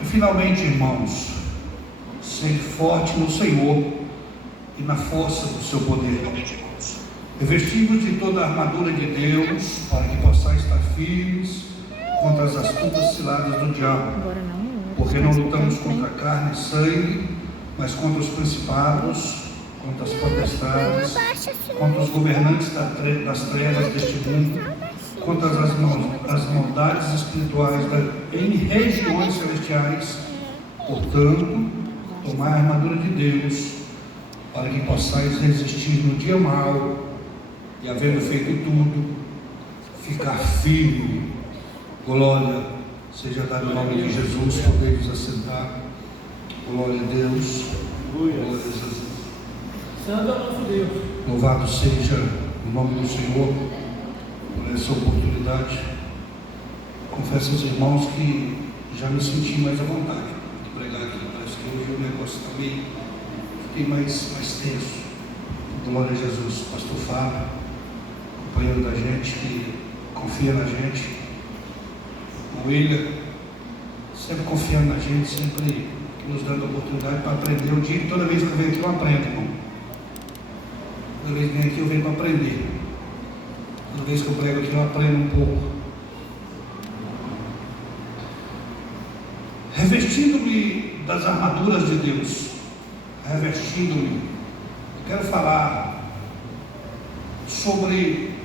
E finalmente, irmãos, sede forte no Senhor e na força do seu poder. Revestivos de toda a armadura de Deus, para que possais estar firmes contra as astutas ciladas do diabo. Porque não lutamos contra carne e sangue, mas contra os principados, contra as potestades, contra os governantes das trevas deste mundo, contra as maldades espirituais em regiões celestiais. Portanto, tomai a armadura de Deus, para que possais resistir no dia mau, e havendo feito tudo, ficar firme. Glória seja dada em nome de Jesus. Podemos assentar. Glória a Deus. Glória a Jesus. Santo é o nosso Deus. Louvado seja o nome do Senhor por essa oportunidade. Confesso aos irmãos que já me senti mais à vontade de pregar aqui. Parece que hoje o negócio está meio, fiquei mais tenso. Glória a Jesus. Pastor Fábio, companheiro da gente, que confia na gente. O William, sempre confiando na gente, sempre nos dando a oportunidade para aprender. Eu digo, toda vez que eu venho aqui eu aprendo, irmão. Toda vez que eu venho aqui eu venho para aprender. Toda vez que eu prego aqui eu aprendo um pouco. Revestindo-me das armaduras de Deus. Revestindo-me. Quero falar sobre...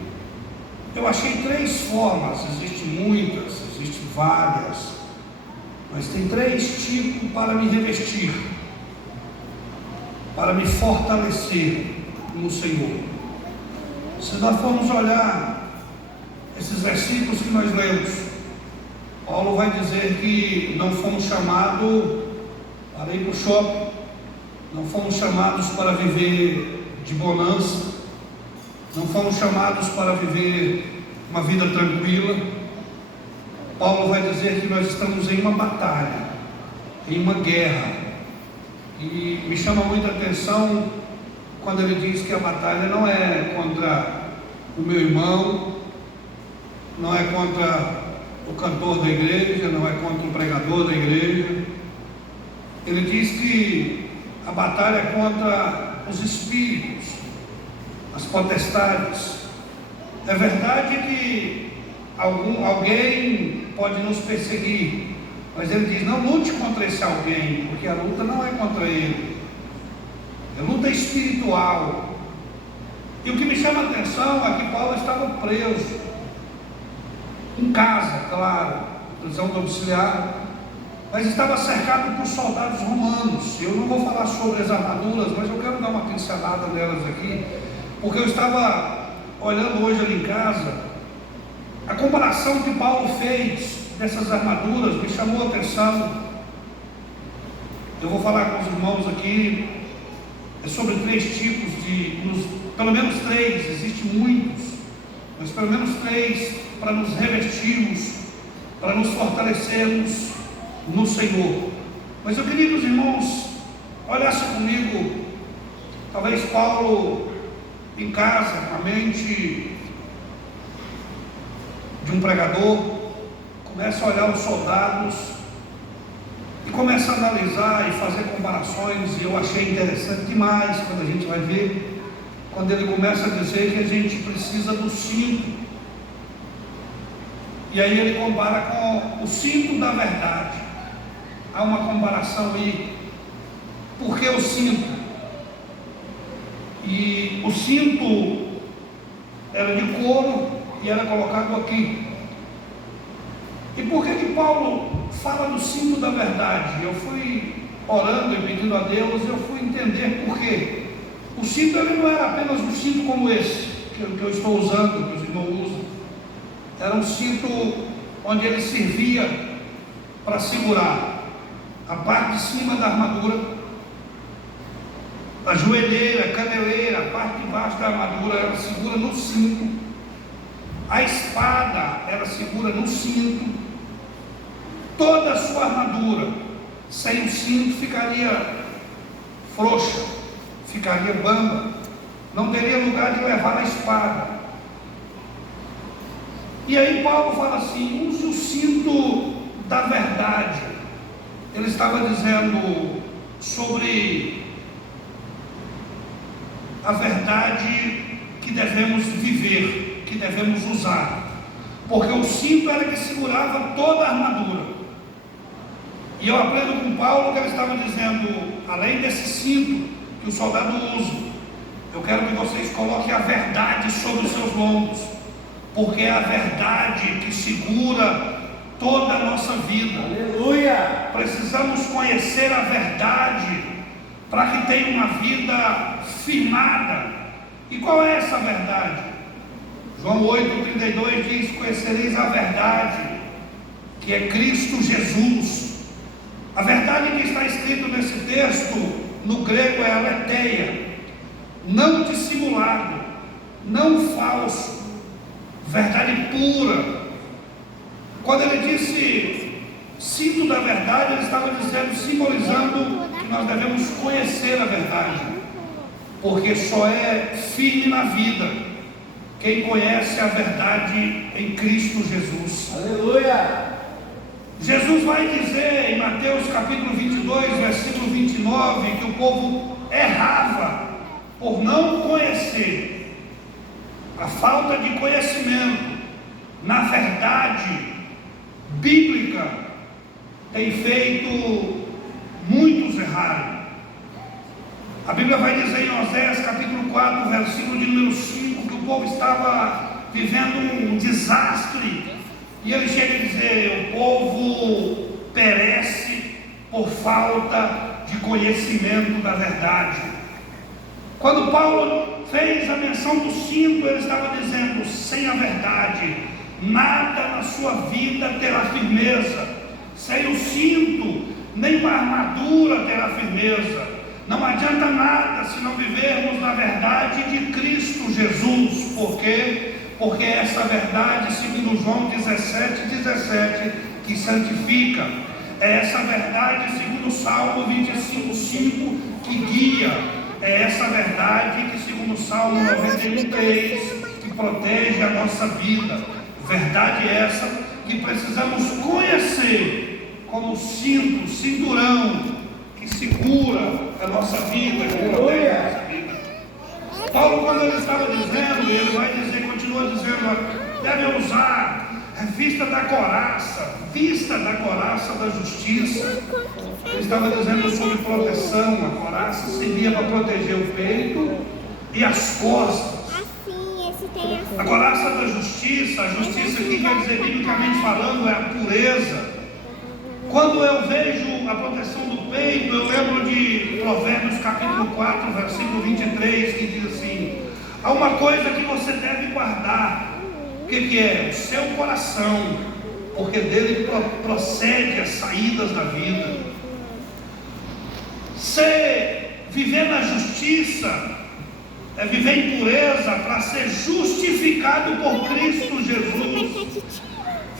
Eu achei 3 formas, existem muitas, existem várias, mas tem 3 tipos para me revestir, para me fortalecer no Senhor. Se nós formos olhar esses versículos que nós lemos, Paulo vai dizer que não fomos chamados para ir para o shopping, não fomos chamados para viver de bonança, não fomos chamados para viver uma vida tranquila. Paulo vai dizer que nós estamos em uma batalha, em uma guerra. E me chama muita atenção quando ele diz que a batalha não é contra o meu irmão, não é contra o cantor da igreja, não é contra o pregador da igreja. Ele diz que a batalha é contra os espíritos, as potestades. É verdade que alguém pode nos perseguir, mas ele diz, não lute contra esse alguém, porque a luta não é contra ele, a luta é espiritual. E o que me chama a atenção é que Paulo estava preso em casa, claro, prisão domiciliar, mas estava cercado por soldados romanos. Eu não vou falar sobre as armaduras, mas eu quero dar uma pincelada nelas aqui, porque eu estava olhando hoje ali em casa, a comparação que Paulo fez dessas armaduras me chamou a atenção. Eu vou falar com os irmãos aqui sobre 3 tipos pelo menos 3, existem muitos, mas pelo menos 3 para nos revestirmos, para nos fortalecermos no Senhor. Mas eu queria que os irmãos olhassem comigo, talvez Paulo em casa, com a mente de um pregador, começa a olhar os soldados e começa a analisar e fazer comparações. E eu achei interessante demais quando a gente vai ver, quando ele começa a dizer que a gente precisa do cinto. E aí ele compara com o cinto da verdade. Há uma comparação aí. Por que o cinto? E o cinto era de couro e era colocado aqui. E por que Paulo fala do cinto da verdade? Eu fui orando e pedindo a Deus, eu fui entender por quê. O cinto ele não era apenas um cinto como esse, que eu estou usando, que os irmãos usam. Era um cinto onde ele servia para segurar a parte de cima da armadura, a joelheira, a caneleira, a parte de baixo da armadura, ela segura no cinto. A espada, ela segura no cinto. Toda a sua armadura, sem o cinto, ficaria frouxa, ficaria bamba, não teria lugar de levar a espada. E aí Paulo fala assim, use o cinto da verdade. ele estava dizendo sobre a verdade que devemos viver, que devemos usar, porque o cinto era que segurava toda a armadura. E eu aprendo com Paulo que ele estava dizendo, além desse cinto que o soldado usa, eu quero que vocês coloquem a verdade sobre os seus lombos, porque é a verdade que segura toda a nossa vida. Aleluia! Precisamos conhecer a verdade para que tenha uma vida firmada. E qual é essa verdade? João 8,32 diz: conhecereis a verdade, que é Cristo Jesus. A verdade que está escrito nesse texto, no grego, é aletheia, não dissimulado, não falso, verdade pura. Quando ele disse cinto da verdade, ele estava dizendo, simbolizando que nós devemos conhecer a verdade, porque só é firme na vida quem conhece a verdade em Cristo Jesus. Aleluia! Jesus vai dizer em Mateus capítulo 22, versículo 29, que o povo errava por não conhecer. A falta de conhecimento na verdade bíblica tem feito muitos errarem. A Bíblia vai dizer em Oséias capítulo 4, versículo de número 5, que o povo estava vivendo um desastre. E ele chega a dizer, o povo perece por falta de conhecimento da verdade. Quando Paulo fez a menção do cinto, ele estava dizendo, sem a verdade, nada na sua vida terá firmeza. Sem o cinto, nem uma armadura terá firmeza. Não adianta nada se não vivermos na verdade de Cristo Jesus. Por quê? Porque é essa verdade, segundo João 17, que santifica. É essa verdade, segundo Salmo 25:5, que guia. É essa verdade que, segundo Salmo 91:3, que protege a nossa vida. Verdade essa que precisamos conhecer como cinto, cinturão, que segura a nossa vida, que protege a nossa vida. Paulo, quando ele estava dizendo, ele vai dizer, continua dizendo, deve usar vista da coraça da justiça. Ele estava dizendo sobre proteção. A coraça servia para proteger o peito e as costas. A coraça da justiça, a justiça aqui quer dizer, biblicamente falando, é a pureza. Quando eu vejo a proteção do peito, eu lembro de Provérbios capítulo 4, versículo 23, que diz assim, há uma coisa que você deve guardar. O que é? O seu coração, porque dele procede as saídas da vida. Viver na justiça é viver em pureza para ser justificado por Cristo Jesus.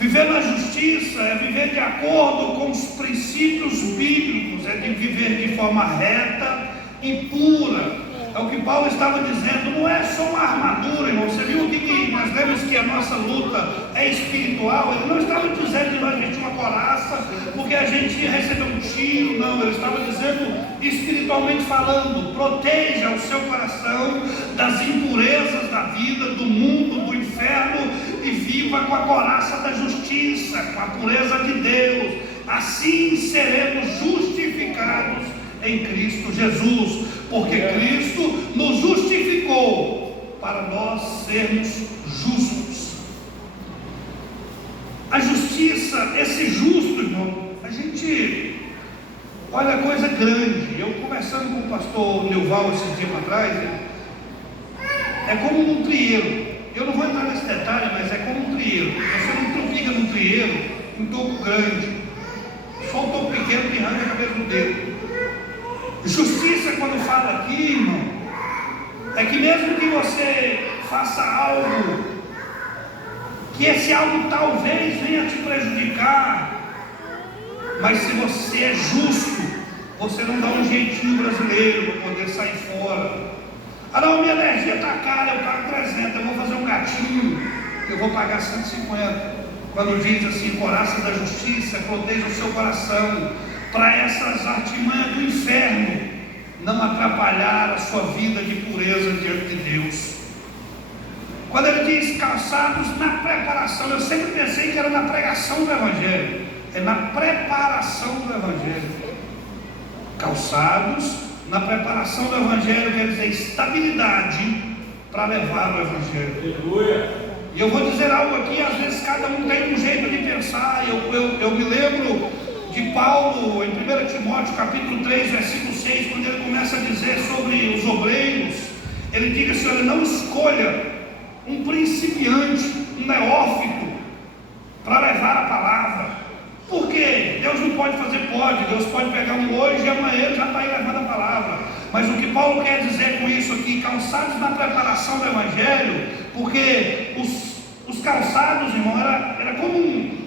Viver na justiça é viver de acordo com os princípios bíblicos, é de viver de forma reta e pura. É o que Paulo estava dizendo, não é só uma armadura, irmão. Você viu que nós vemos que a nossa luta é espiritual. Ele não estava dizendo que nós vestimos uma coraça porque a gente ia receber um tiro, não. Ele estava dizendo, espiritualmente falando, proteja o seu coração das impurezas da vida, do mundo, do inferno, e viva com a coraça da justiça, com a pureza de Deus. Assim seremos justificados em Cristo Jesus, porque Cristo nos justificou para nós sermos justos. A justiça, esse justo, irmão, a gente olha coisa grande. Eu conversando com o pastor Nilval esse tempo atrás, é como um trieiro. Eu não vou entrar nesse detalhe, mas é como um trieiro. Você não tropica no trieiro um toco grande, só um toco pequeno que arranca a cabeça do dedo. Justiça, quando fala aqui, irmão, é que mesmo que você faça algo, que esse algo talvez venha te prejudicar, mas se você é justo, você não dá um jeitinho brasileiro para poder sair fora. Ah não, minha energia está cara, eu pago 300, eu vou fazer um gatinho, eu vou pagar 150. Quando diz assim, coraça da justiça, proteja o seu coração. para essas artimanhas do inferno não atrapalhar a sua vida de pureza diante de Deus. Quando ele diz calçados na preparação, eu sempre pensei que era na pregação do Evangelho. É na preparação do Evangelho. Calçados na preparação do Evangelho quer dizer estabilidade para levar o Evangelho. Aleluia. E eu vou dizer algo aqui, às vezes cada um tem um jeito de pensar. Eu me lembro de Paulo em 1 Timóteo capítulo 3, versículo 6, quando ele começa a dizer sobre os obreiros. Ele diz assim: olha, não escolha um principiante, um neófito, para levar a palavra. Por quê? Deus não pode fazer, pode. Deus pode pegar um hoje e amanhã ele já está aí levando a palavra. Mas o que Paulo quer dizer com isso aqui, calçados na preparação do Evangelho, porque os calçados, irmão, era como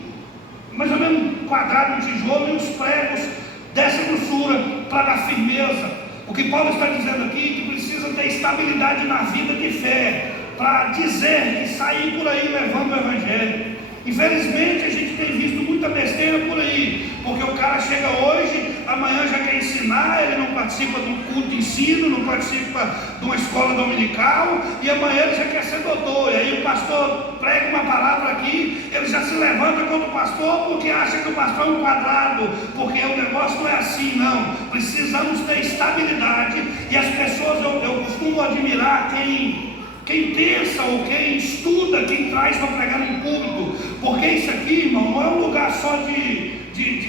mais ou menos um quadrado, um tijolo, e os pregos dessa grossura para dar firmeza. O que Paulo está dizendo aqui, que precisa ter estabilidade na vida de fé, para dizer que sair por aí levando o Evangelho. Infelizmente a gente tem visto muita besteira por aí, porque o cara chega hoje, amanhã já quer ensinar, ele não participa de um culto de ensino, não participa de uma escola dominical, e amanhã ele já quer ser doutor. E aí o pastor prega uma palavra aqui, ele já se levanta contra o pastor porque acha que o pastor é um quadrado, porque o negócio não é assim, não. Precisamos ter estabilidade, e as pessoas, eu costumo admirar quem pensa ou quem estuda, quem traz para pregar em público, porque isso aqui, irmão, não é um lugar só de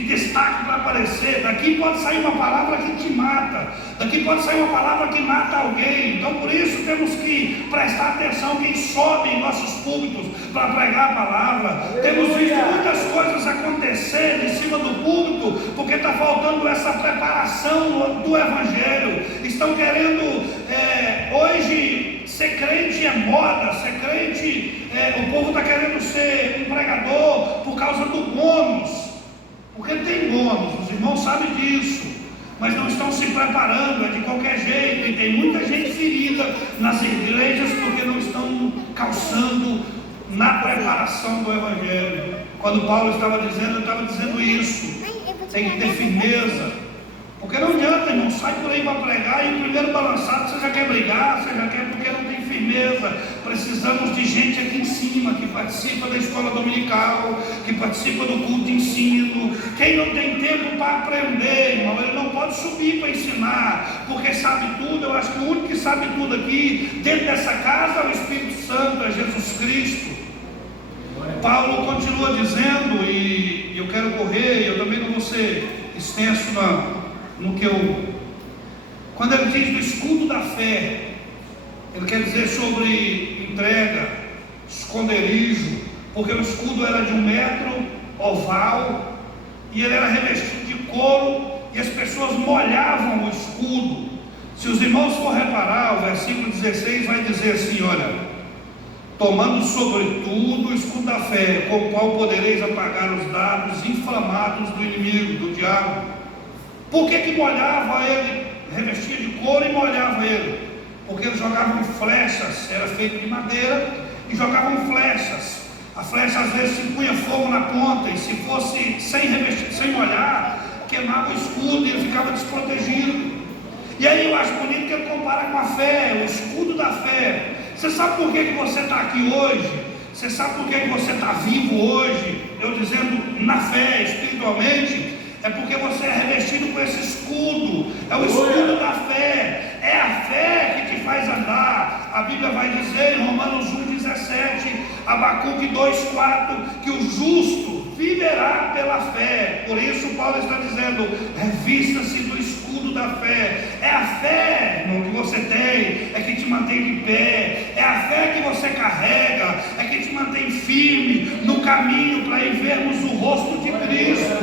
destaque para aparecer. Daqui pode sair uma palavra que te mata, daqui pode sair uma palavra que mata alguém. Então por isso temos que prestar atenção quem sobe em nossos púlpitos para pregar a palavra. Temos visto muitas coisas acontecer em cima do púlpito, porque está faltando essa preparação do Evangelho. Estão querendo hoje ser crente é moda, ser crente, o povo está querendo ser um pregador por causa do bônus, porque tem bônus, os irmãos sabem disso, mas não estão se preparando, é de qualquer jeito, e tem muita gente ferida nas igrejas porque não estão calçando na preparação do Evangelho. Quando Paulo estava dizendo, eu estava dizendo isso, tem que ter firmeza. Porque não adianta, irmão, sai por aí para pregar e o primeiro balançado você já quer brigar, você já quer porque não tem firmeza. Precisamos de gente aqui em cima, que participa da escola dominical, que participa do culto de ensino. Quem não tem tempo para aprender, irmão, ele não pode subir para ensinar, porque sabe tudo. Eu acho que o único que sabe tudo aqui, dentro dessa casa, é o Espírito Santo, é Jesus Cristo. Paulo continua dizendo, e eu quero correr, eu também não vou ser extenso no que quando ele diz do escudo da fé, ele quer dizer sobre entrega, esconderijo, porque o escudo era de 1 metro, oval, e ele era revestido de couro, e as pessoas molhavam o escudo. Se os irmãos for reparar, o versículo 16 vai dizer assim, olha: tomando sobretudo o escudo da fé, com o qual podereis apagar os dardos inflamados do inimigo, do diabo. Por que molhava ele? Revestia de couro e molhava ele, porque eles jogavam flechas, era feito de madeira, e jogavam flechas. A flecha às vezes se punha fogo na ponta, e se fosse sem molhar, queimava o escudo e ele ficava desprotegido. E aí eu acho bonito que ele compara com a fé, o escudo da fé. Você sabe por que você está aqui hoje? Você sabe por que você está vivo hoje? Eu dizendo na fé, espiritualmente. É porque você é revestido com esse escudo, é o escudo da fé, é a fé que te faz andar. A Bíblia vai dizer em Romanos 1,17, Abacuque 2,4, que o justo viverá pela fé. Por isso Paulo está dizendo, revista-se do escudo da fé. É a fé, irmão, que você tem, é que te mantém de pé, é a fé que você carrega, é que te mantém firme no caminho para ir vermos o rosto de Cristo.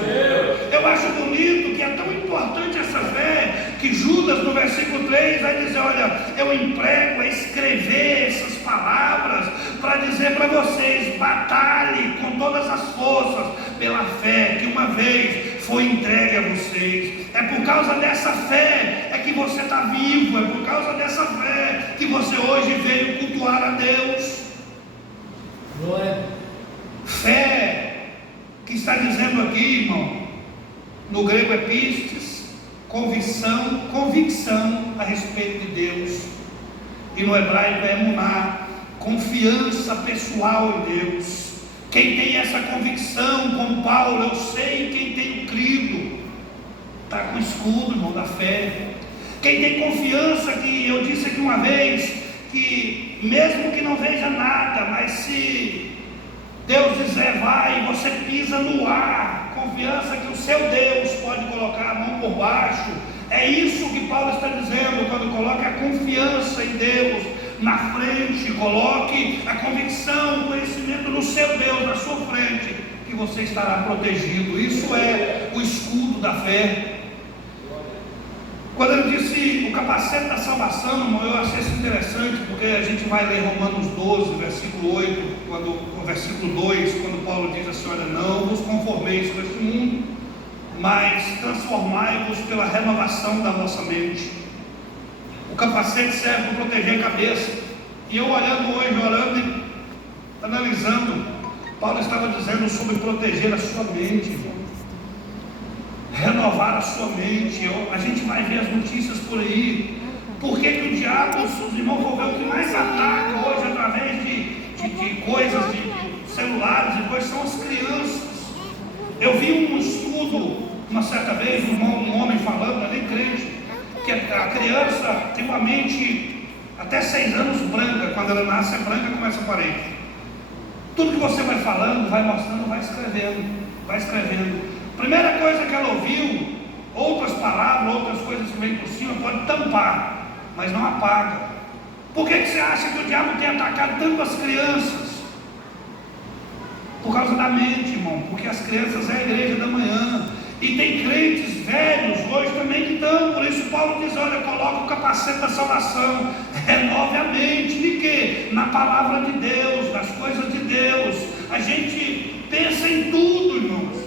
Eu acho bonito que é tão importante essa fé, que Judas no versículo 3 vai dizer, olha, eu emprego a escrever essas palavras para dizer para vocês, batalhe com todas as forças pela fé que uma vez foi entregue a vocês. É por causa dessa fé é que você está vivo, é por causa dessa fé que você hoje veio cultuar a Deus. Glória. Fé que está dizendo aqui, irmão, No grego é pistes, convicção a respeito de Deus. E no hebraico é emuná, confiança pessoal em Deus. Quem tem essa convicção, como Paulo, eu sei quem tem crido, está com o escudo, irmão, da fé. Quem tem confiança, que eu disse aqui uma vez, que mesmo que não veja nada, mas se Deus dizer vai, você pisa no ar, confiança que o seu Deus pode colocar a mão por baixo. É isso que Paulo está dizendo quando coloca a confiança em Deus na frente, coloque a convicção, o conhecimento no seu Deus na sua frente, que você estará protegido. Isso é o escudo da fé. Quando ele disse o capacete da salvação, irmão, eu achei isso interessante, porque a gente vai ler Romanos 12, versículo 8, o versículo 2, quando Paulo diz assim: olha, não vos conformeis com este mundo, mas transformai-vos pela renovação da vossa mente. O capacete serve para proteger a cabeça. E eu olhando e analisando, Paulo estava dizendo sobre proteger a sua mente, renovar a sua mente. A gente vai ver as notícias por aí. Por que o diabo, os irmãos vão ver o que mais ataca hoje através de coisas, de celulares e coisas, são as crianças. Eu vi um estudo uma certa vez, um homem falando, nem crente, que a criança tem uma mente até 6 anos branca. Quando ela nasce é branca, começa aparente. Tudo que você vai falando, vai mostrando, vai escrevendo. Primeira coisa que ela ouviu, outras palavras, outras coisas que vêm por cima, pode tampar, mas não apaga. Por que você acha que o diabo tem atacado tanto as crianças? Por causa da mente, irmão, porque as crianças é a igreja da manhã. E tem crentes velhos hoje também que estão. Por isso Paulo diz: olha, coloca o capacete da salvação, renove a mente. De quê? Na palavra de Deus, nas coisas de Deus. A gente pensa em tudo, irmãos.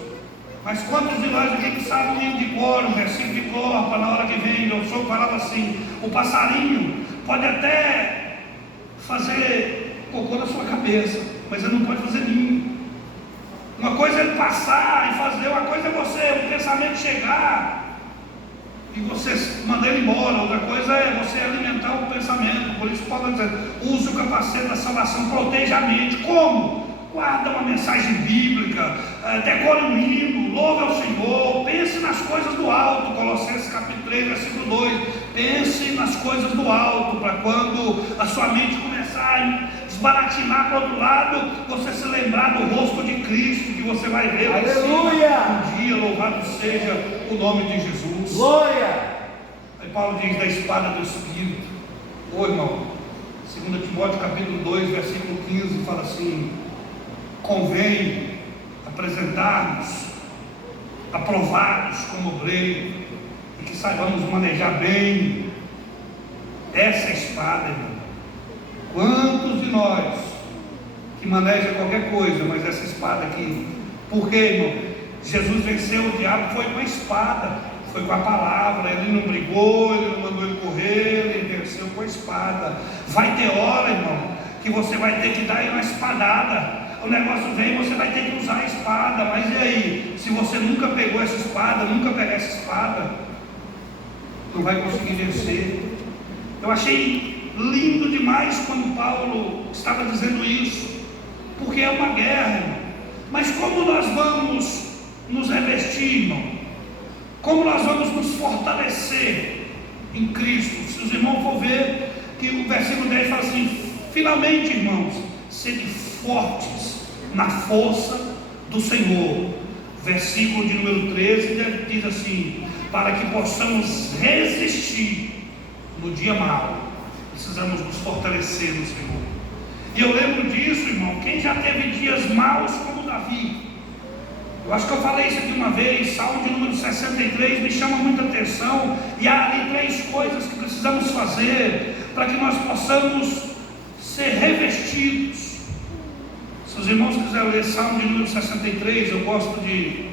Mas quantos de nós aqui que sabem de cor, um versículo de cor, para na hora que vem, o senhor falava assim: o passarinho pode até fazer cocô na sua cabeça, mas ele não pode fazer ninho. Uma coisa é ele passar e fazer, uma coisa é você, o pensamento chegar e você mandar ele embora. Outra coisa é você alimentar o pensamento. Por isso Paulo está dizendo: use o capacete da salvação, proteja a mente. Como? Guarda uma mensagem bíblica, decore um hino, louve ao Senhor, pense nas coisas do alto. Colossenses capítulo 3, versículo 2. Pense nas coisas do alto, para quando a sua mente começar a desbaratinar para o outro lado, você se lembrar do rosto de Cristo, que você vai ver. Aleluia! Um dia, louvado seja o nome de Jesus. Glória! Aí Paulo diz da espada do Espírito. Ô irmão, 2 Timóteo capítulo 2, versículo 15, fala assim: convém apresentar-nos aprovados como obreiro, e que saibamos manejar bem essa espada, irmão. Quantos de nós que maneja qualquer coisa, mas essa espada aqui? Por quê, irmão? Jesus venceu o diabo, foi com a espada, foi com a palavra. Ele não brigou, ele não mandou ele correr, ele venceu com a espada. Vai ter hora, irmão, que você vai ter que dar uma espadada. O negócio vem, você vai ter que usar a espada. Mas e aí? Se você nunca pegou essa espada, nunca pegar essa espada, não vai conseguir vencer. Eu achei lindo demais quando Paulo estava dizendo isso, porque é uma guerra, irmão. Mas como nós vamos nos revestir, irmão? Como nós vamos nos fortalecer em Cristo? Se os irmãos for ver que o versículo 10 fala assim: finalmente, irmãos, sede fortes na força do Senhor. Versículo de número 13 diz assim: para que possamos resistir no dia mau. Precisamos nos fortalecer no Senhor. E eu lembro disso, irmão. Quem já teve dias maus como Davi? Eu acho que eu falei isso aqui uma vez. Salmo de número 63 me chama muita atenção. E há ali 3 coisas que precisamos fazer para que nós possamos ser revestidos. Se os irmãos quiserem ler Salmo de número 63, eu gosto de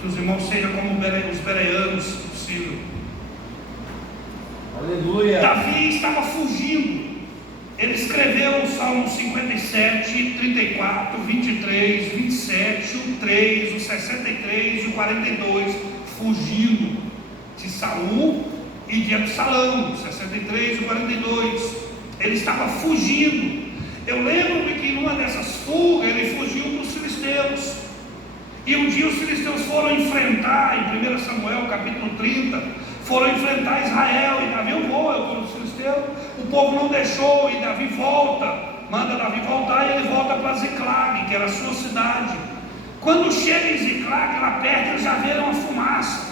que os irmãos sejam como os bereanos, se possível. Aleluia! Davi estava fugindo. Ele escreveu o Salmo 57, 34, 23, 27, o 3, o 63 e o 42, fugindo de Saul e de Absalão. 63 e 42, ele estava fugindo. Eu lembro-me que numa dessas fugas ele fugiu para os filisteus. E um dia os filisteus foram enfrentar, em 1 Samuel capítulo 30, foram enfrentar Israel, e Davi, eu estou nos filisteus. O povo não deixou, e Davi volta, manda Davi voltar, e ele volta para Ziclag, que era a sua cidade. Quando chega em Ziclag, lá perto, eles já viram a fumaça.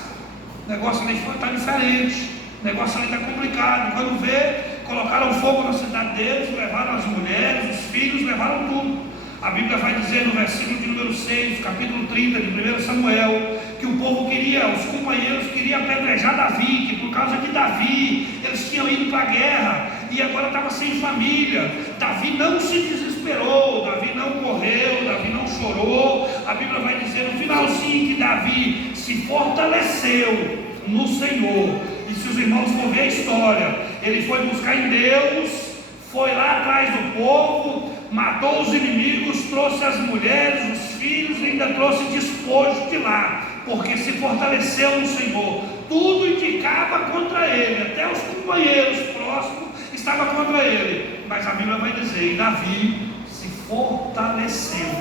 O negócio ali está diferente, o negócio ali está complicado. Quando vê, colocaram fogo na cidade deles, levaram as mulheres, os filhos, levaram tudo. A Bíblia vai dizer no versículo de número 6, capítulo 30 de 1 Samuel, que o povo queria, os companheiros queriam apedrejar Davi, que por causa de Davi, eles tinham ido para a guerra, e agora estava sem família. Davi não se desesperou, Davi não correu, Davi não chorou. A Bíblia vai dizer no finalzinho que Davi se fortaleceu no Senhor. E se os irmãos for ver a história, ele foi buscar em Deus, foi lá atrás do povo, matou os inimigos, trouxe as mulheres, os filhos, e ainda trouxe despojo de lá, porque se fortaleceu no Senhor. Tudo indicava contra ele, até os companheiros próximos estavam contra ele, mas a Bíblia vai dizer, e Davi se fortaleceu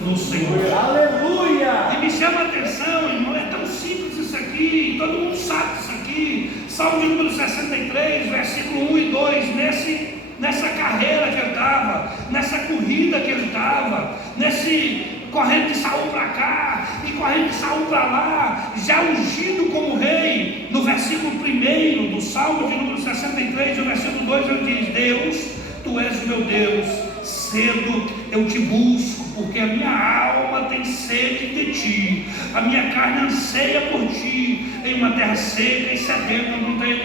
no Senhor. Aleluia! E me chama a atenção, irmão, é tão simples isso aqui, todo mundo sabe isso aqui. Salmo de número 63, versículo 1 e 2, nessa carreira que ele estava, nessa corrida que ele estava, nesse correndo de Saul para cá e correndo de Saul para lá, já ungido como rei. No versículo 1 do Salmo de número 63, no versículo 2, ele diz: Deus, tu és o meu Deus, cedo eu te busco, porque a minha alma tem sede de ti, a minha carne anseia por ti, em uma terra seca e sedenta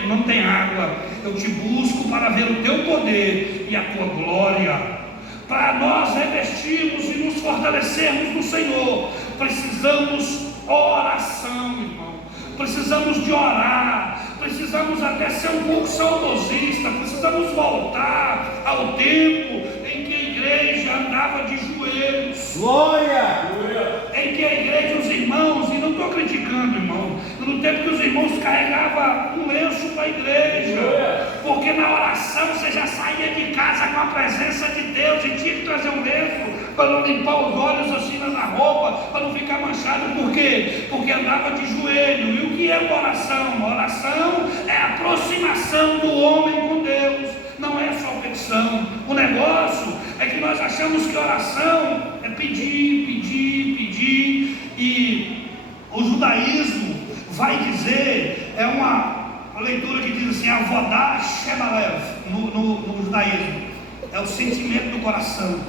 não tem água. Eu te busco para ver o teu poder e a tua glória. Para nós revestirmos e nos fortalecermos no Senhor, precisamos oração, irmão. Precisamos de orar, precisamos até ser um pouco saudosista, precisamos voltar ao tempo em que a igreja andava de joelhos. Glória! Em que a igreja, os irmãos, e não estou criticando, irmão, no tempo que os irmãos carregavam um lenço para a igreja, porque na oração você já saía de casa com a presença de Deus e tinha que trazer um lenço para não limpar os olhos assim na roupa, para não ficar manchado. Por quê? Porque andava de joelho. E o que é uma oração? Uma oração é a aproximação do homem com Deus, não é só petição. O negócio é que nós achamos que oração é pedir, pedir, pedir, e o judaísmo vai dizer, é uma leitura que diz assim, Avodah Shebalev, no judaísmo, é o sentimento do coração.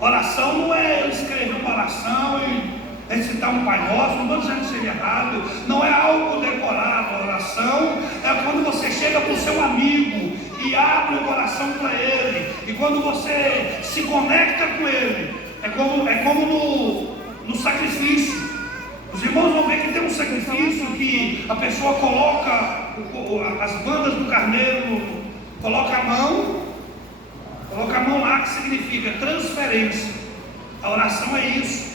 Oração não é eu escrever uma oração e recitar um Pai Nosso, não estou dizendo que seja errado, não é algo decorado. A oração é quando você chega para o seu amigo e abre o coração para ele, e quando você se conecta com ele, é como no sacrifício. Os irmãos vão ver que tem um sacrifício que a pessoa coloca as bandas do carneiro, coloca a mão lá, que significa transferência. A oração é isso.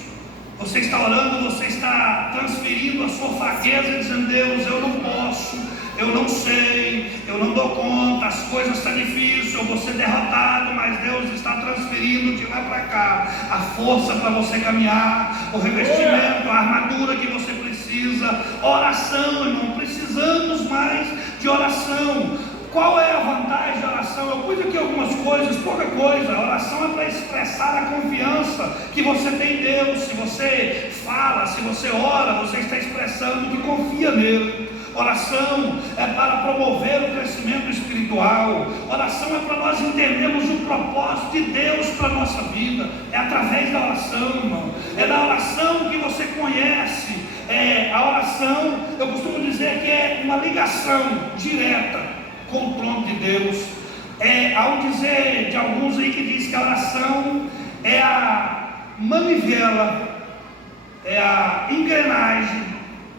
Você está orando, você está transferindo a sua fraqueza, dizendo: Deus, eu não posso, eu não sei, eu não dou conta, as coisas estão difíceis, eu vou ser derrotado, mas Deus está transferindo de lá para cá a força para você caminhar, o revestimento, a armadura que você precisa. Oração, irmão, precisamos mais de oração. Qual é a vantagem da oração? Eu pus aqui algumas coisas, pouca coisa. A oração é para expressar a confiança que você tem em Deus. Se você fala, se você ora, você está expressando que confia nele. Oração é para promover o crescimento espiritual. Oração é para nós entendermos o propósito de Deus para a nossa vida. É através da oração, irmão. É da oração que você conhece. A oração, eu costumo dizer que é uma ligação direta com o trono de Deus. Há um dizer de alguns aí que diz que a oração é a manivela, é a engrenagem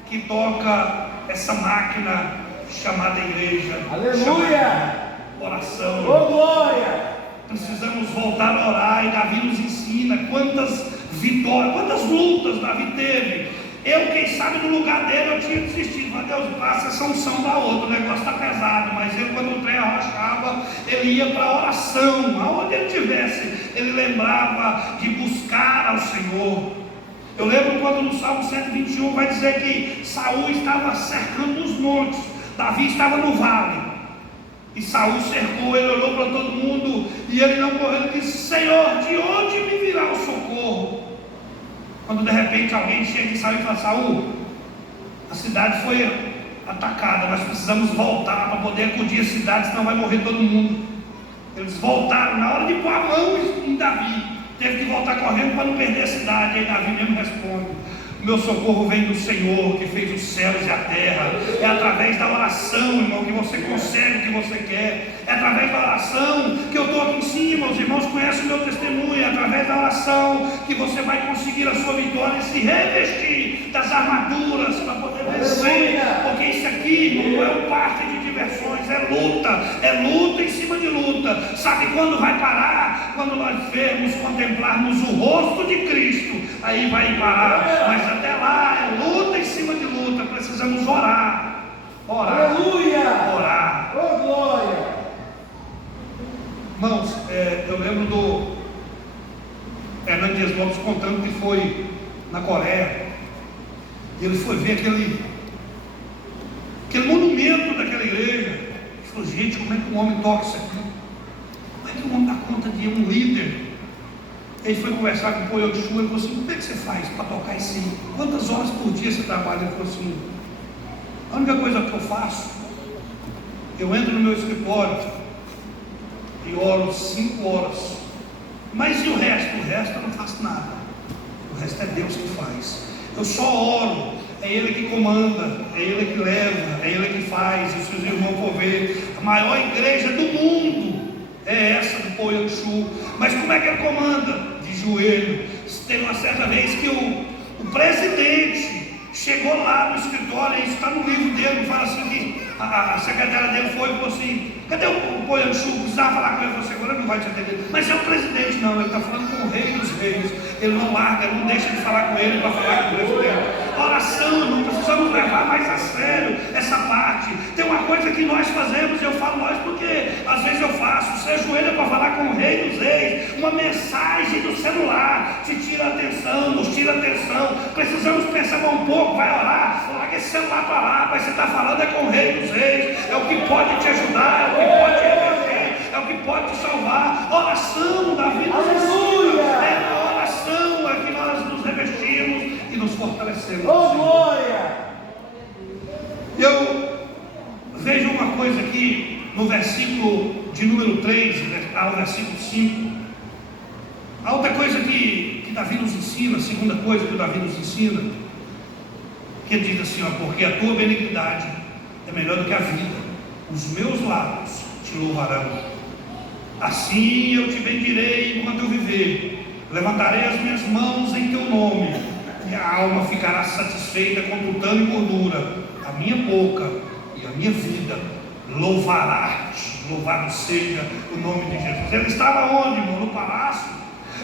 que toca essa máquina chamada igreja. Aleluia! Chamada oração. Oh, glória! Precisamos voltar a orar, e Davi nos ensina quantas vitórias, quantas lutas Davi teve. Eu, quem sabe, no lugar dele eu tinha desistido, mas Deus passa essa unção da outra, o negócio está pesado, mas ele, quando o trem arrochava, ele ia para a oração, aonde ele estivesse, ele lembrava de buscar ao Senhor. Eu lembro quando no Salmo 121 vai dizer que Saul estava cercando os montes, Davi estava no vale. E Saul cercou, ele olhou para todo mundo e ele não correu, ele disse: Senhor, de onde me virá o socorro? Quando de repente alguém chega e Saul e fala: Saul, a cidade foi atacada, nós precisamos voltar para poder acudir a cidade, senão vai morrer todo mundo. Eles voltaram, na hora de pôr a mão em Davi, teve que voltar correndo para não perder a cidade. Aí Davi mesmo responde: meu socorro vem do Senhor, que fez os céus e a terra. É através da oração, irmão, que você consegue o que você quer. É através da oração que eu estou aqui em cima. Os irmãos conhecem o meu testemunho. É através da oração que você vai conseguir a sua vitória e se revestir das armaduras para poder vencer. Porque isso aqui não é um parque de diversões, é luta em cima de luta. Sabe quando vai parar? Quando nós vermos, contemplarmos o rosto de Cristo, aí vai parar. Mas até lá é luta em cima de luta. Precisamos orar. Aleluia! Orar. Oh, glória! Irmãos, eu lembro do Hernando Dias Lopes contando que foi na Coreia e ele foi ver aquele monumento daquela igreja. Ele falou: gente, como é que um homem toca isso aqui? Como é que um homem dá conta de um líder? Ele foi conversar com o Poyo de Chu, ele falou assim: como é que você faz para tocar esse? Quantas horas por dia você trabalha? Ele falou assim: a única coisa que eu faço, eu entro no meu escritório e oro 5 horas, mas e o resto? O resto eu não faço nada, o resto é Deus que faz. Eu só oro, é Ele que comanda, é Ele que leva, é Ele que faz. E se os irmãos for ver, a maior igreja do mundo é essa do Poyo de Chu. Mas como é que Ele comanda? De joelho. Teve uma certa vez que o presidente chegou lá no escritório, isso está no livro dele, fala assim que a secretária dele foi e falou assim: cadê o Poyo de Chu? Precisava falar com ele. Ele falou assim: agora não vai te atender. Mas é o presidente. Não, ele está falando com o rei dos reis. Ele não larga, ele não deixa de falar com ele para falar com o presidente. Oração, não precisamos levar mais a sério essa parte. Tem uma coisa que nós fazemos, eu falo nós porque às vezes eu faço: você ajoelha para falar com o rei dos reis, uma mensagem do celular te tira a atenção, nos tira a atenção. Precisamos pensar um pouco, vai orar, larga esse celular para lá, mas você está falando é com o rei dos reis, é o que pode te ajudar, é o que pode te reverter, é o que pode te salvar. Oração, Davi nos ensina, é na oração é que nós nos revestimos e nos fortalecemos. Oh, glória! Eu vejo uma coisa aqui no versículo de número 3 ao versículo 5. A outra coisa que Davi nos ensina, a segunda coisa que Davi nos ensina, que ele diz assim: ó, porque a tua benignidade é melhor do que a vida, os meus lábios te louvarão. Assim eu te bendirei enquanto eu viver, levantarei as minhas mãos em teu nome, minha alma ficará satisfeita com tutano e gordura. A minha boca e a minha vida louvará-te. Louvado seja o nome de Jesus. Ele estava onde, irmão? No palácio?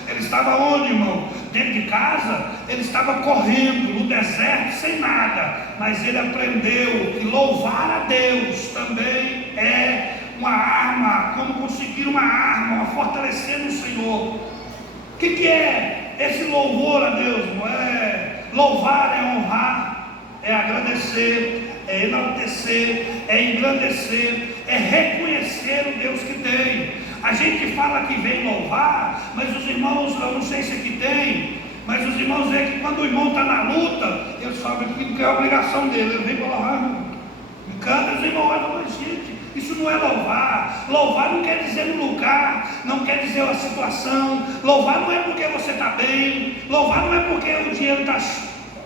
Ele estava onde, irmão? Dentro de casa? Ele estava correndo no deserto sem nada, mas ele aprendeu que louvar a Deus também é uma arma. Como conseguir uma arma, fortalecer no Senhor. O que é esse louvor a Deus? Não é louvar, é honrar, é agradecer, é enaltecer, é engrandecer, é reconhecer o Deus que tem. A gente fala que vem louvar, mas os irmãos, eu não sei se aqui tem, mas os irmãos veem que quando o irmão está na luta, eles sabem que é a obrigação dele, ele vem para louvar, me canta, os irmãos olham, mas gente, isso não é louvar. Louvar não quer dizer no lugar, não quer dizer a situação. Louvar não é porque você está bem, louvar não é porque o dinheiro está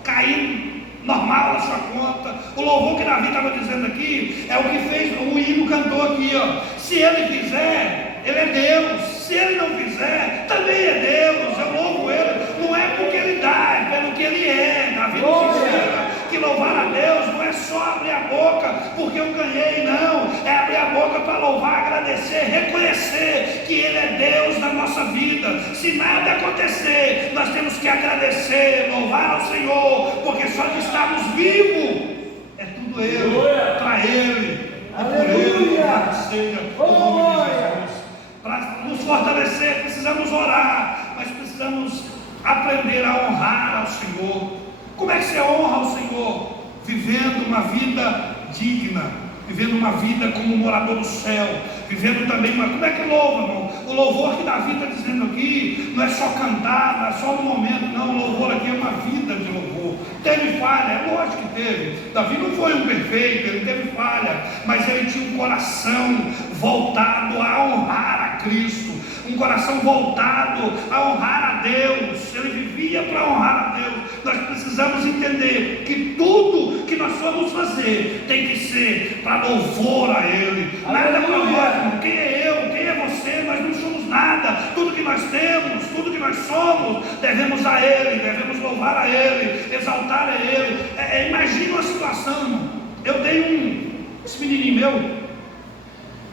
caindo normal na sua conta. O louvor que Davi estava dizendo aqui é o que fez, o hino cantou aqui, ó. Se ele fizer, ele é Deus. Se ele não fizer, também é Deus. Eu louvo ele, não é porque ele dá, é pelo que ele é. Davi nos ensina que louvar a Deus não é só abrir a boca porque eu ganhei, não. é abrir a boca para louvar, agradecer, reconhecer que Ele é Deus da nossa vida. Se nada acontecer, nós temos que agradecer, louvar ao Senhor, porque só de estarmos vivos é tudo Ele, para Ele, é por Ele, para que seja o nome de Jesus. Para nos fortalecer, precisamos orar, mas precisamos aprender a honrar ao Senhor. Como é que você honra ao Senhor? Vivendo uma vida digna, vivendo uma vida como morador do céu, vivendo também uma... Como é que louva, irmão? O louvor que Davi está dizendo aqui não é só cantar, não é só no momento, não. O louvor aqui é uma vida de louvor. Teve falha, é lógico que teve. Davi não foi um perfeito, ele teve falha, mas ele tinha um coração voltado a honrar a Cristo, um coração voltado a honrar a Deus. Ele vivia para honrar a Deus. Nós precisamos entender que tudo que nós formos fazer tem que ser para louvor a Ele. Nada para nós, irmão. Quem é eu? Quem é você? Nós não somos nada. Tudo que nós temos, tudo que nós somos, devemos a Ele, devemos louvar a Ele, exaltar a Ele. Imagina uma situação, irmão. Eu tenho esse menininho meu,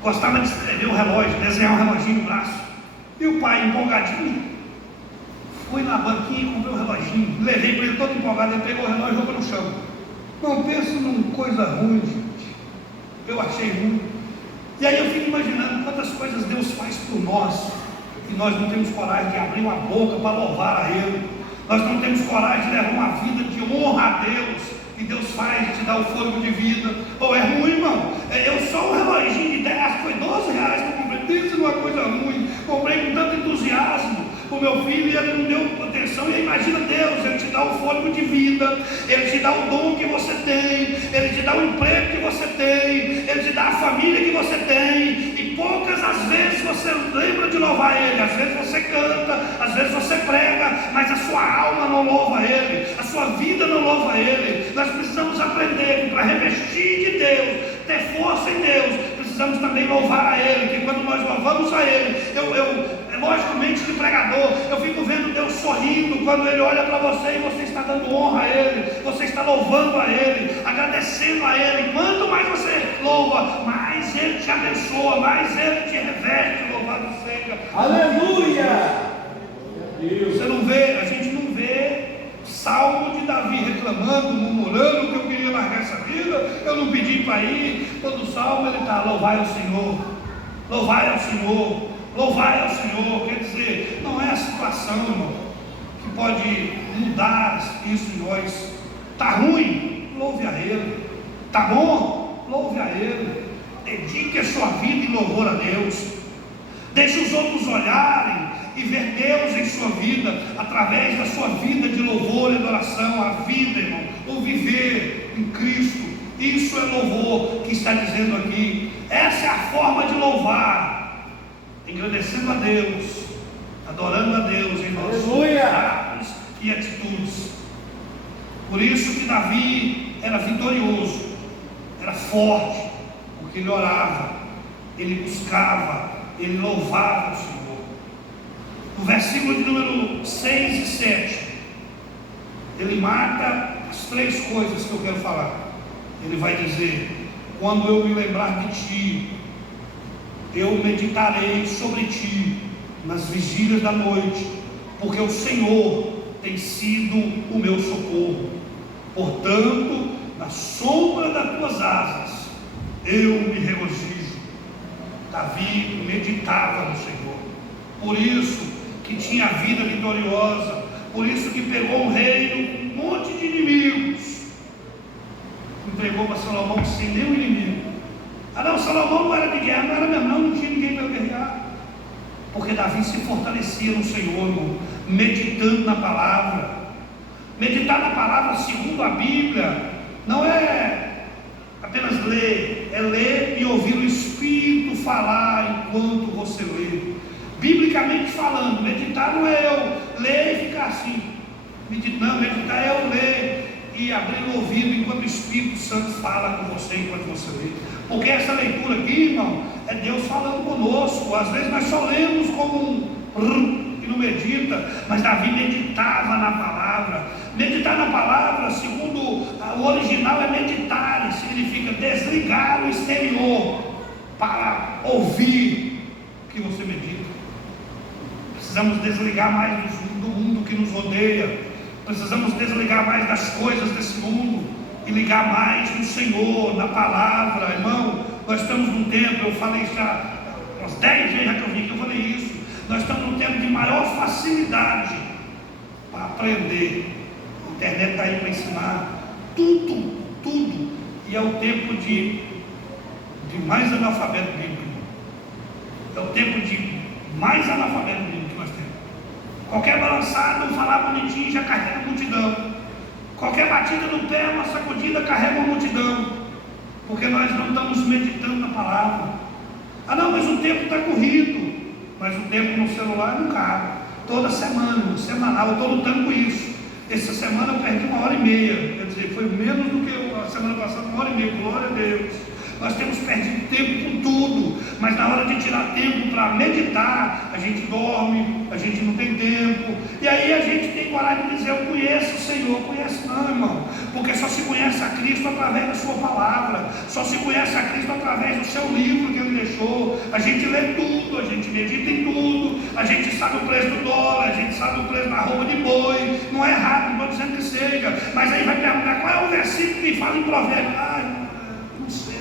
gostava de escrever um relógio, desenhar um reloginho no braço. E o pai, empolgadinho, fui na banquinha e comprei um reloginho, levei para ele todo empolgado, ele pegou o relógio e jogou no chão. Não pensa numa coisa ruim, gente. Eu achei ruim. E aí eu fico imaginando quantas coisas Deus faz por nós, e nós não temos coragem de abrir uma boca para louvar a Ele. Nós não temos coragem de levar uma vida de honra a Deus, e Deus faz, te dá o fôlego de vida. Ou é ruim, irmão? Eu só um reloginho de 10, foi R$12 que eu comprei. Isso não é coisa ruim. Comprei com tanto entusiasmo o meu filho e ele não deu atenção. E imagina Deus, Ele te dá o fôlego de vida, Ele te dá o dom que você tem, Ele te dá o emprego que você tem, Ele te dá a família que você tem, e poucas as vezes você lembra de louvar Ele. Às vezes você canta, às vezes você prega, mas a sua alma não louva Ele, a sua vida não louva Ele. Nós precisamos aprender que para revestir de Deus, ter força em Deus, precisamos também louvar a Ele, que quando nós louvamos a Ele, logicamente de pregador, eu fico vendo Deus sorrindo quando Ele olha para você e você está dando honra a Ele, você está louvando a Ele, agradecendo a Ele. Quanto mais você louva, mais Ele te abençoa, mais Ele te reveste. Louvado seja. Aleluia! Você não vê, a gente não vê salmo de Davi reclamando, murmurando que eu queria largar essa vida, eu não pedi para ir. Todo salmo ele está: louvai ao Senhor, louvai ao Senhor, louvai ao Senhor. Quer dizer, não é a situação, irmão, que pode mudar isso em nós. Está ruim? Louve a Ele. Está bom? Louve a Ele. Dedique a sua vida em louvor a Deus. Deixe os outros olharem e ver Deus em sua vida, através da sua vida de louvor e adoração. A vida, irmão, o viver em Cristo, isso é louvor que está dizendo aqui. Essa é a forma de louvar, engrandecendo a Deus, adorando a Deus em nossos atos e atitudes. Por isso que Davi era vitorioso, era forte, porque ele orava, ele buscava, ele louvava o Senhor. No versículo de número 6 e 7, ele marca as três coisas que eu quero falar. Ele vai dizer: quando eu me lembrar de ti, eu meditarei sobre ti nas vigílias da noite, porque o Senhor tem sido o meu socorro. Portanto, na sombra das tuas asas eu me regozijo. Davi meditava no Senhor, por isso que tinha a vida vitoriosa, por isso que pegou um reino, um monte de inimigos, entregou para Salomão sem nenhum inimigo. Ah não, Salomão não era de guerra, não era mesmo, não tinha ninguém para guerrear, porque Davi se fortalecia no Senhor, irmão, meditando na palavra. Meditar na palavra segundo a Bíblia não é apenas ler, é ler e ouvir o Espírito falar enquanto você lê. Biblicamente falando, meditar não é eu ler e ficar assim. Meditar é eu ler e abrir o ouvido enquanto o Espírito Santo fala com você enquanto você lê. Porque essa leitura aqui, irmão, é Deus falando conosco. Às vezes nós só lemos como e não medita, mas Davi meditava na palavra. Meditar na palavra, segundo o original, é meditar, significa desligar o exterior para ouvir o que você medita. Precisamos desligar mais do mundo que nos rodeia. Precisamos desligar mais das coisas desse mundo e ligar mais no Senhor, na palavra. Irmão, nós estamos num tempo, eu falei já umas 10 vezes já que eu vim que eu falei isso. Nós estamos num tempo de maior facilidade para aprender. A internet está aí para ensinar tudo. E é o tempo de mais analfabeto bíblico. É o tempo de mais analfabeto bíblico que nós temos. Qualquer balançado, falar bonitinho já carrega a multidão. Qualquer batida no pé, uma sacudida carrega a multidão. Porque nós não estamos meditando na palavra. Ah não, mas o tempo está corrido. Mas o tempo no celular não cabe. Toda semana, semanal, eu estou lutando com isso. Essa semana eu perdi 1h30. Quer dizer, foi menos do que a semana passada, 1h30. Glória a Deus. Nós temos perdido tempo com tudo, mas na hora de tirar tempo para meditar, a gente dorme, a gente não tem tempo, e aí a gente tem coragem de dizer: eu conheço o Senhor. Conhece não, irmão, porque só se conhece a Cristo através da sua palavra, só se conhece a Cristo através do seu livro que Ele deixou. A gente lê tudo, a gente medita em tudo, a gente sabe o preço do dólar, a gente sabe o preço da roupa de boi. Não é errado, não estou dizendo que seja, mas aí vai perguntar qual é o versículo que fala em Provérbios. Não sei.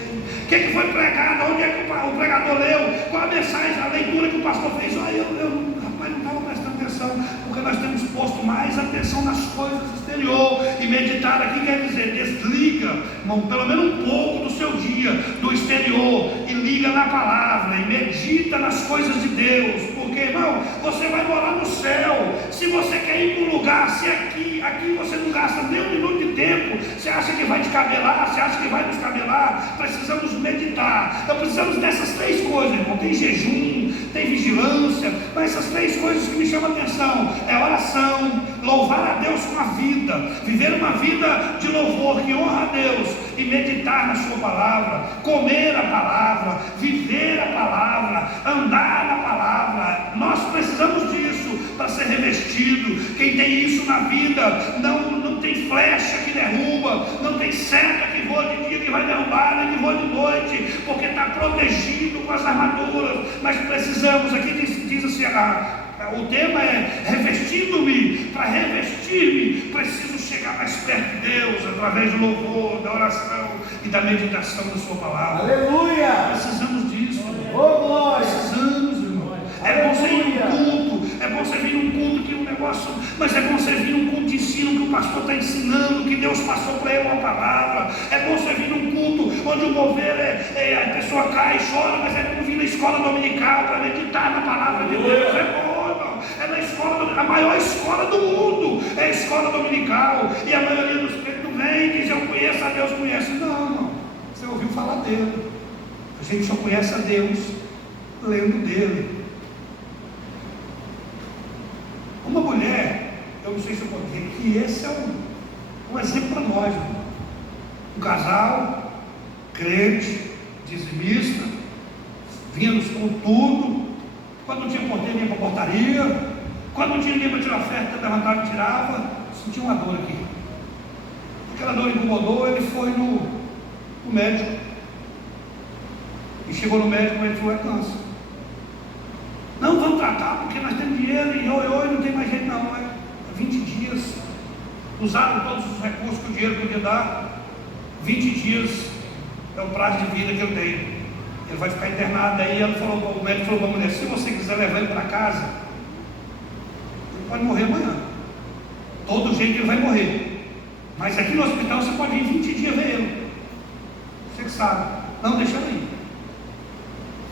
O que foi pregado? Onde é que o pregador leu? Qual a mensagem, a leitura que o pastor fez? Rapaz, não estava prestando atenção, porque nós temos posto mais atenção nas coisas exterior. E meditar aqui quer dizer: desliga, irmão, pelo menos um pouco do seu dia, do exterior, e liga na palavra, e medita nas coisas de Deus. Porque, irmão, você vai morar no céu. Se você quer ir para um lugar, se aqui você não gasta nem 1 minuto de tempo, você acha que vai descabelar, você acha que vai descabelar? Precisamos meditar. Então precisamos dessas 3 coisas, irmão. Tem jejum, tem vigilância, mas essas 3 coisas que me chamam a atenção é oração, louvar a Deus com a vida, viver uma vida de louvor que honra a Deus, e meditar na sua palavra, comer a palavra, viver a palavra, andar na palavra. Nós precisamos disso para ser revestido. Quem tem isso na vida não tem flecha que derruba, não tem seta que voa de dia que vai derrubar, nem que voa de noite, porque está protegido com as armaduras. Mas precisamos, aqui diz assim, o tema é revestindo-me. Para revestir-me, preciso chegar mais perto de Deus, através do louvor, da oração e da meditação da sua palavra. Aleluia! Precisamos disso. Oh, glória! Precisamos, irmão. É bom você ir num culto, é bom você vir num culto que um negócio, mas é bom você vir num culto de ensino que o pastor está ensinando, que Deus passou para ele uma palavra. É bom você vir num culto onde o mover a pessoa cai e chora, mas é bom vir na escola dominical para meditar na palavra de Deus. É bom, irmão. É na escola, a maior escola do mundo é a escola dominical, e a maioria dos crentes não vem e diz: eu conheço a Deus. Conhece? Não, irmão. Você ouviu falar dele. A gente só conhece a Deus lendo dele. Uma mulher, eu não sei se eu posso dizer que esse é um exemplo para nós, irmão. Um casal, crente, dizimista, vinha com tudo. Quando não tinha porteiro, ia para a portaria. Quando não tinha ninguém para tirar oferta, levantava e tirava. Sentia uma dor aqui. Aquela dor incomodou, ele foi no médico. E chegou no médico, ele falou: é câncer. Não, vamos tratar, porque nós temos dinheiro, e não tem mais jeito não. 20 dias, usaram todos os recursos que o dinheiro podia dar. 20 dias é o prazo de vida que eu tenho. Ele vai ficar internado. Aí o médico falou para a mulher: se você quiser levar ele para casa, ele pode morrer amanhã. Todo jeito ele vai morrer. Mas aqui no hospital você pode ir 20 dias ver ele. Você que sabe. Não, deixa ele ir.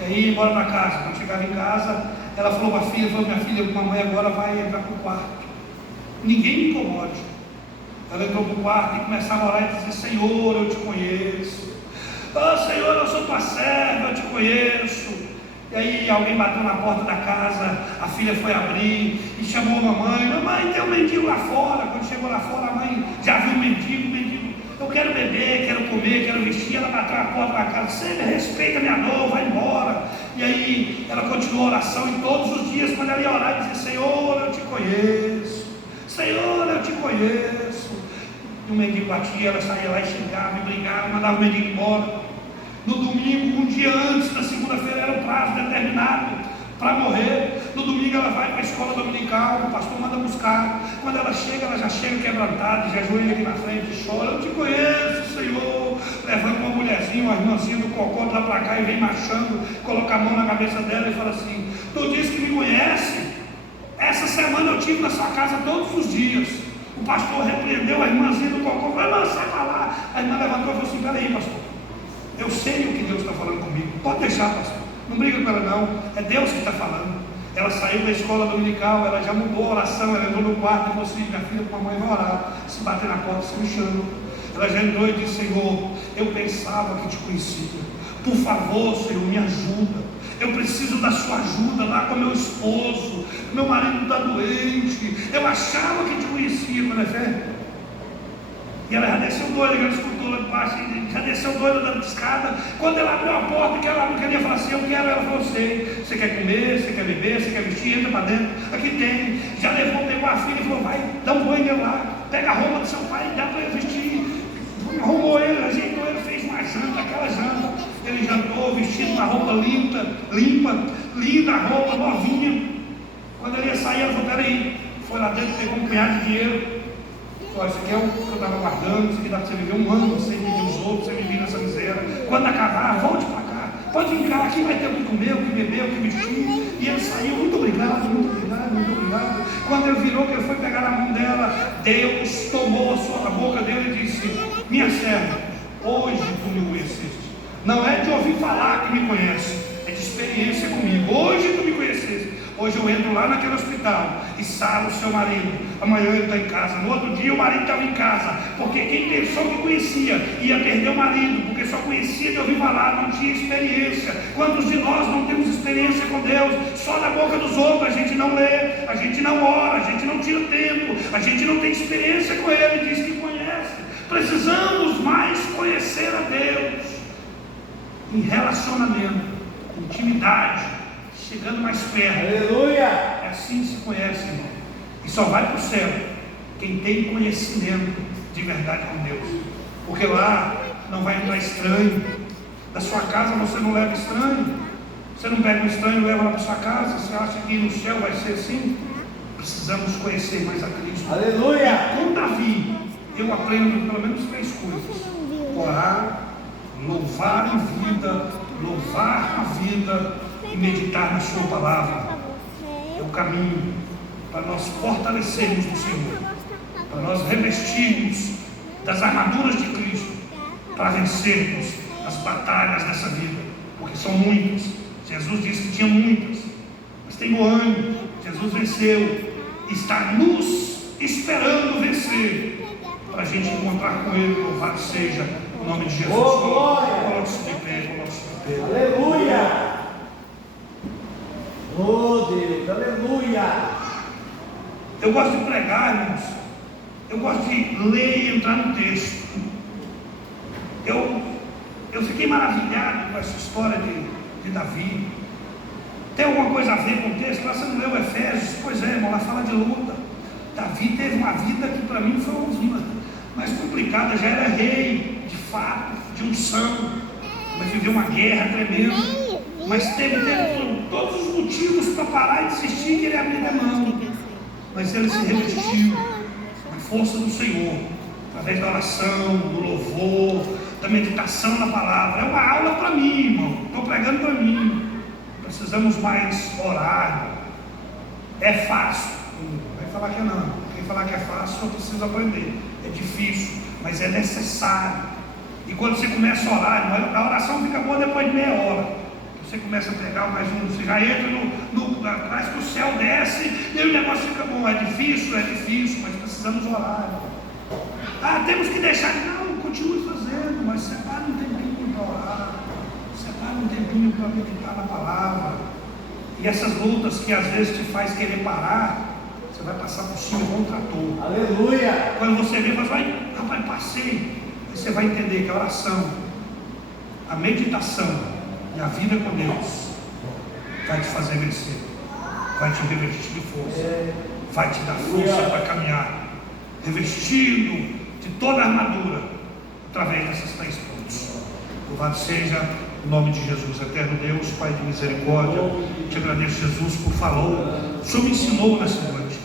E aí ia embora para casa. Quando chegava em casa, ela falou para a filha: minha filha, mamãe agora vai entrar para o quarto. Ninguém me incomode. Ela entrou para o quarto e começava a orar e dizer: Senhor, eu te conheço. Oh Senhor, eu sou tua serva, eu te conheço. E aí alguém bateu na porta da casa, a filha foi abrir e chamou a mamãe: mamãe, tem um mendigo lá fora. Quando chegou lá fora, a mãe já viu o mendigo: eu quero beber, quero comer, quero vestir. Ela bateu na porta da casa: você respeita minha dor, vai embora. E aí ela continuou a oração, e todos os dias, quando ela ia orar, dizia: Senhor, eu te conheço. Senhor, eu te conheço. E o mendigo batia, ela saía lá e xingava e brigava, mandava o mendigo embora. No domingo, um dia antes, na segunda-feira era o prazo determinado para morrer. No domingo ela vai para a escola dominical, o pastor manda buscar. Quando ela já chega quebrantada, já ajoelha aqui na frente e chora. Eu te conheço, Senhor. Levanta uma mulherzinha, uma irmãzinha do cocô lá para cá e vem marchando, coloca a mão na cabeça dela e fala assim: tu disse que me conhece? Essa semana eu estive na sua casa todos os dias. O pastor repreendeu a irmãzinha do cocô, falou: não, sai para lá. A irmã levantou e falou assim: peraí, pastor, eu sei o que Deus está falando comigo, pode deixar, pastor, não briga com ela não, é Deus que está falando. Ela saiu da escola dominical, ela já mudou a oração, ela entrou no quarto e falou assim: minha filha, mamãe vai orar, se bater na porta, você me chama. Ela já entrou e disse: Senhor, eu pensava que te conhecia, por favor, Senhor, me ajuda, eu preciso da sua ajuda lá com meu esposo, meu marido está doente, eu achava que te conhecia. Quando é fé? E ela já desceu doida, ela escutou lá de baixo, já desceu doida da escada. Quando ela abriu a porta, que ela não queria falar assim: eu quero, ela falou: sei, você quer comer, você quer beber, você quer vestir, entra para dentro, aqui tem. Já levou, pegou a filha e falou: vai, dá um banho nele lá, pega a roupa do seu pai e dá para ele vestir. Arrumou ele, ajeitou ele, fez uma janta, aquela janta. Ele jantou, vestido uma roupa limpa, linda a roupa, novinha. Quando ele ia sair, ela falou: peraí, foi lá dentro, pegou um punhado de dinheiro. Olha, isso aqui é o que eu estava guardando, isso aqui dá para você viver um ano, sem pedir os outros, sem viver nessa miséria. Quando acabar, volte para cá, pode vir cá, aqui vai ter o que comer, o que beber, o que vestir. E ele saiu: muito obrigado, muito obrigado, muito obrigado. Quando ele virou, que ele foi pegar na mão dela, Deus tomou a boca dele e disse: minha serva, hoje tu me conheceste. Não é de ouvir falar que me conhece, é de experiência comigo. Hoje tu me conheceste. Hoje eu entro lá naquele hospital e saro o seu marido. Amanhã ele está em casa. No outro dia o marido estava em casa. Porque quem pensou que conhecia ia perder o marido, porque só conhecia de ouvir falar, não tinha experiência. Quantos de nós não temos experiência com Deus? Só na boca dos outros a gente não lê, a gente não ora, a gente não tira tempo, a gente não tem experiência com Ele. Diz que conhece. Precisamos mais conhecer a Deus em relacionamento, intimidade, chegando mais perto. Aleluia! É assim que se conhece, irmão. E só vai para o céu quem tem conhecimento de verdade com Deus. Porque lá não vai entrar estranho. Da sua casa você não leva estranho. Você não pega um estranho e leva lá para sua casa. Você acha que no céu vai ser assim? Precisamos conhecer mais a Cristo. Aleluia! Com Davi, eu aprendo pelo menos 3 coisas: orar, louvar em vida, louvar a vida e meditar na sua palavra. É o caminho para nós fortalecermos no Senhor, para nós revestirmos das armaduras de Cristo, para vencermos as batalhas dessa vida, porque são muitas. Jesus disse que tinha muitas, mas tem o ânimo. Jesus venceu e está nos esperando vencer, para a gente encontrar com Ele. Louvado seja o nome de Jesus. Coloque-se de pé, coloque-se de pé. Aleluia! Oh Deus, aleluia! Eu gosto de pregar, irmãos. Eu gosto de ler e entrar no texto. Eu fiquei maravilhado com essa história de Davi. Tem alguma coisa a ver com o texto? Lá você não leu Efésios? Pois é, irmão, lá fala de luta. Davi teve uma vida que para mim foi uma mais complicada. Já era rei, de fato, de unção, mas viveu uma guerra tremenda. Mas teve todos os motivos para parar e desistir e querer abrir a mão. Mas ele se revestiu na força do Senhor, através da oração, do louvor, da meditação na palavra. É uma aula para mim, irmão. Estou pregando para mim. Precisamos mais orar. É fácil? Vai falar que não. Quem falar que é fácil, eu preciso aprender. É difícil, mas é necessário. E quando você começa a orar, irmão, a oração fica boa depois de meia hora. Você começa a pegar mais um, você já entra parece que o céu desce e o negócio fica bom. É difícil, mas precisamos orar. Ah, temos que deixar. Não, continue fazendo, mas separa um tempinho para orar, separa um tempinho para meditar na palavra. E essas lutas que às vezes te faz querer parar, você vai passar por cima igual um trator. Aleluia! Quando você vê, rapaz, passei. Aí você vai entender que a oração, a meditação e a vida com Deus vai te fazer vencer, vai te revestir de força, vai te dar força para caminhar, revestido de toda a armadura, através desses 3 pontos: Louvado seja o nome de Jesus. Eterno Deus, Pai de misericórdia, te agradeço, Jesus, por falou. O Senhor me ensinou nessa noite.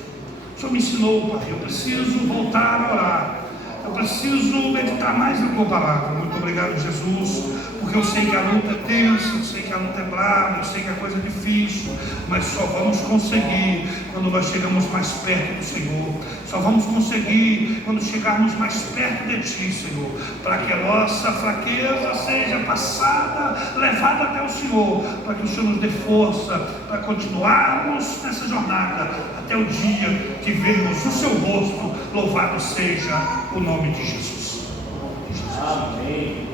O Senhor me ensinou, Pai. Eu preciso voltar a orar. Eu preciso meditar mais na tua palavra. Muito obrigado, Jesus, porque eu sei que a luta é tensa, eu sei que a luta é brava, eu sei que a coisa é difícil, mas só vamos conseguir quando nós chegamos mais perto do Senhor. Só vamos conseguir quando chegarmos mais perto de Ti, Senhor, para que a nossa fraqueza seja passada, levada até o Senhor, para que o Senhor nos dê força para continuarmos nessa jornada até o dia que vermos o Seu rosto. Louvado seja o nome de Jesus. Amém.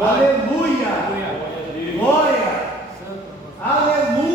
Aleluia. Glória. Aleluia.